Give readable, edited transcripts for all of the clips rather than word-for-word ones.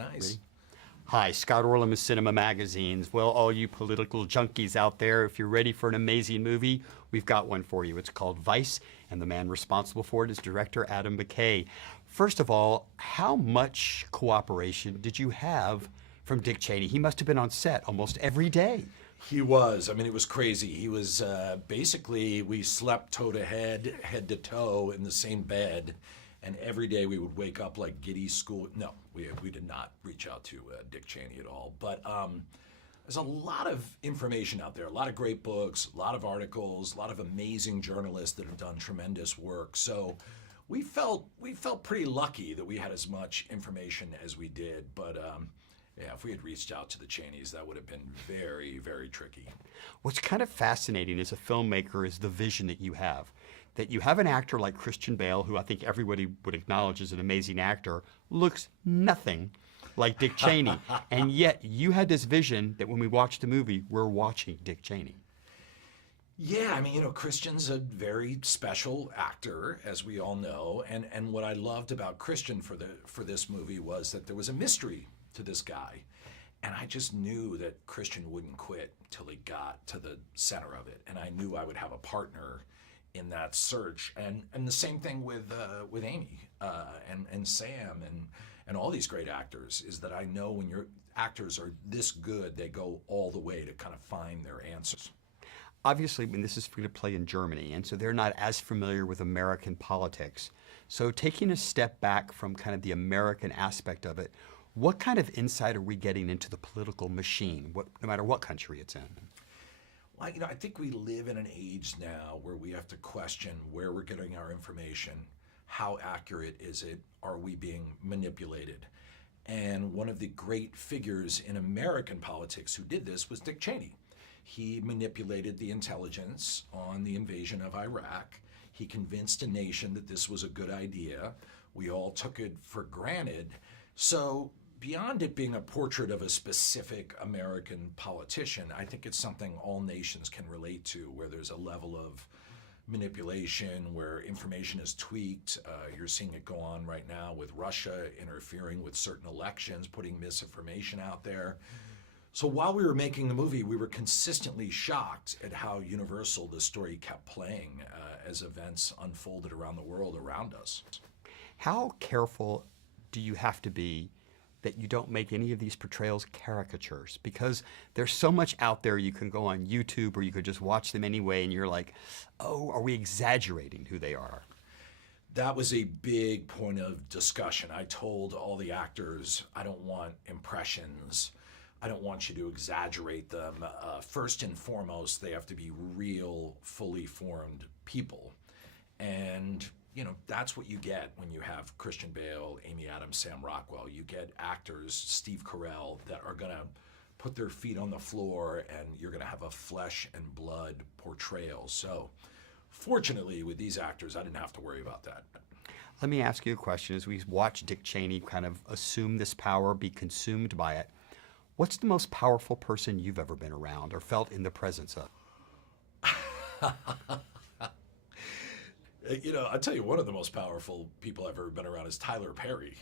Nice. Hi, Scott Orlam of CINEMA-Magazines. Well, all you political junkies out there, if you're ready for an amazing movie, we've got one for you. It's called Vice, and the man responsible for it is director Adam McKay. First of all, how much cooperation did you have from Dick Cheney? He must have been on set almost every day. He was. I mean, it was crazy. He was basically, we slept toe to head, head to toe in the same bed. And every day we would wake up like giddy school. No, we did not reach out to Dick Cheney at all. But there's a lot of information out there, a lot of great books, a lot of articles, a lot of amazing journalists that have done tremendous work. So we felt pretty lucky that we had as much information as we did. But yeah, if we had reached out to the Cheneys, that would have been very, very tricky. What's kind of fascinating as a filmmaker is the vision that you have. That you have an actor like Christian Bale, who I think everybody would acknowledge is an amazing actor, looks nothing like Dick Cheney. And yet you had this vision that when we watch the movie, we're watching Dick Cheney. Yeah, I mean, you know, Christian's a very special actor, as we all know. And what I loved about Christian for this movie was that there was a mystery to this guy. And I just knew that Christian wouldn't quit till he got to the center of it. And I knew I would have a partner in that search, and the same thing with Amy and Sam and all these great actors, is that I know when your actors are this good, they go all the way to kind of find their answers. Obviously, when this is going to play in Germany, and so they're not as familiar with American politics. So taking a step back from kind of the American aspect of it, what kind of insight are we getting into the political machine, no matter what country it's in? Well, you know, I think we live in an age now where we have to question where we're getting our information, how accurate is it, are we being manipulated? And one of the great figures in American politics who did this was Dick Cheney. He manipulated the intelligence on the invasion of Iraq. He convinced a nation that this was a good idea. We all took it for granted. So beyond it being a portrait of a specific American politician, I think it's something all nations can relate to, where there's a level of manipulation, where information is tweaked. You're seeing it go on right now with Russia interfering with certain elections, putting misinformation out there. So while we were making the movie, we were consistently shocked at how universal the story kept playing as events unfolded around the world around us. How careful do you have to be that you don't make any of these portrayals caricatures? Because there's so much out there. You can go on YouTube or you could just watch them anyway, and you're like, oh, are we exaggerating who they are? That was a big point of discussion. I told all the actors, I don't want impressions. I don't want you to exaggerate them. First and foremost, they have to be real, fully formed people. And you know, that's what you get when you have Christian Bale, Amy Adams, Sam Rockwell. You get actors, Steve Carell, that are going to put their feet on the floor, and you're going to have a flesh and blood portrayal. So fortunately, with these actors, I didn't have to worry about that. Let me ask you a question. As we watch Dick Cheney kind of assume this power, be consumed by it, what's the most powerful person you've ever been around or felt in the presence of? You know, I'll tell you, one of the most powerful people I've ever been around is Tyler Perry.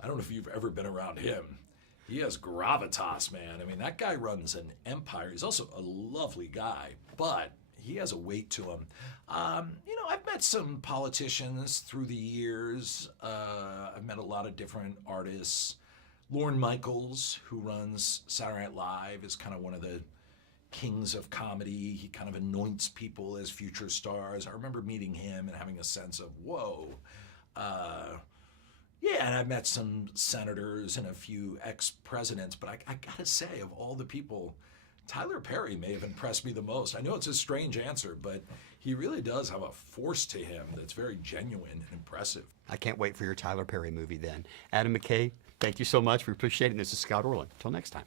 I don't know if you've ever been around him. He has gravitas, man. I mean, that guy runs an empire. He's also a lovely guy, but he has a weight to him. You know, I've met some politicians through the years. I've met a lot of different artists. Lorne Michaels, who runs Saturday Night Live, is kind of one of the kings of comedy. He kind of anoints people as future stars. I remember meeting him and having a sense of, whoa. Yeah, and I've met some senators and a few ex-presidents, but I gotta say, of all the people, Tyler Perry may have impressed me the most. I know it's a strange answer, but he really does have a force to him that's very genuine and impressive. I can't wait for your Tyler Perry movie then. Adam McKay, thank you so much. We appreciate it. This is Scott Orland. Until next time.